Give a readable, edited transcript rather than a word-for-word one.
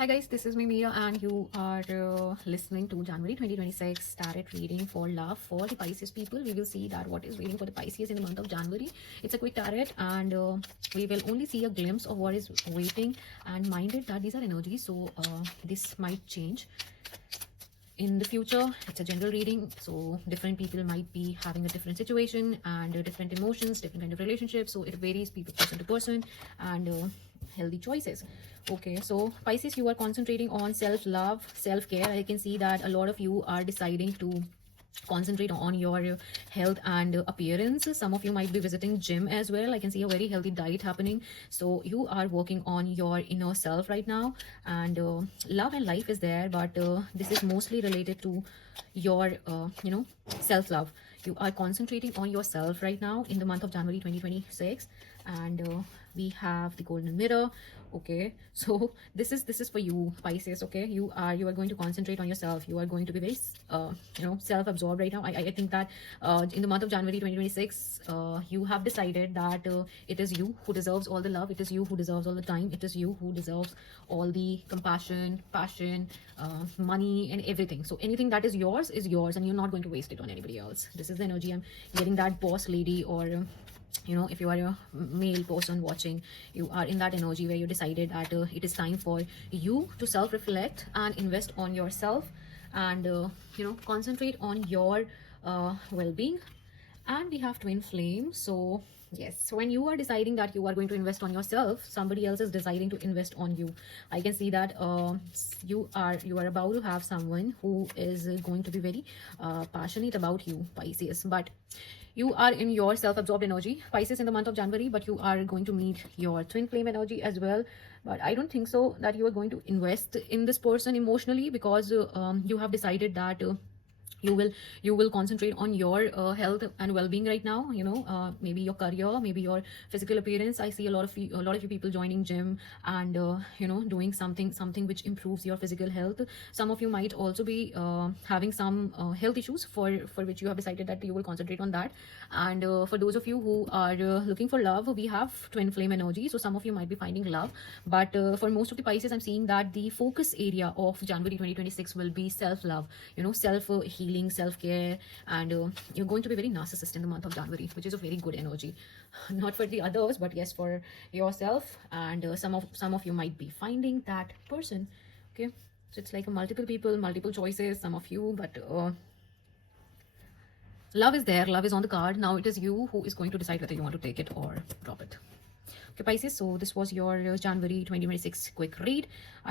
Hi guys, this is me Mia and you are listening to January 2026 tarot reading for love for the Pisces people. We will see that what is waiting for the Pisces in the month of January. It's a quick tarot and we will only see a glimpse of what is waiting, and mind it that these are energies, so this might change in the future. It's a general reading, so different people might be having a different situation and different emotions, different kind of relationships, so it varies people person to person and healthy choices. Okay, so Pisces, you are concentrating on self-love, self-care. I can see that a lot of you are deciding to concentrate on your health and appearance. Some of you might be visiting gym as well. I can see a very healthy diet happening, so you are working on your inner self right now, and love and life is there, but this is mostly related to your self-love. You are concentrating on yourself right now in the month of January 2026, and we have the golden mirror. Okay, so this is for you, Pisces. Okay, you are going to concentrate on yourself. You are going to be very self-absorbed right now. I think that in the month of January 2026, you have decided that it is you who deserves all the love. It is you who deserves all the time. It is you who deserves all the compassion, passion, money, and everything. So anything that is yours, and you're not going to waste it on anybody else. This is the energy I'm getting, that boss lady, or if you are a male person watching, you are in that energy where you decided that it is time for you to self-reflect and invest on yourself, and concentrate on your well-being. And we have twin flame. So yes, so when you are deciding that you are going to invest on yourself, somebody else is deciding to invest on you. I can see that you are about to have someone who is going to be very passionate about you, Pisces, but you are in your self-absorbed energy, Pisces, in the month of January, but you are going to meet your twin flame energy as well. But I don't think so that you are going to invest in this person emotionally, because you have decided that you will concentrate on your health and well-being right now. Maybe your career, maybe your physical appearance. I see a lot of you people joining gym and doing something which improves your physical health. Some of you might also be having some health issues for which you have decided that you will concentrate on that. And for those of you who are looking for love, we have twin flame energy, so some of you might be finding love. But for most of the Pisces, I'm seeing that the focus area of January 2026 will be self-love, self healing, self-care, and you're going to be very narcissist in the month of January, which is a very good energy. Not for the others, but yes, for yourself. And some of you might be finding that person. Okay, so it's like a multiple people, multiple choices, some of you, but love is there, love is on the card. Now it is you who is going to decide whether you want to take it or drop it. Okay, Pisces, so this was your January 2026 quick read. I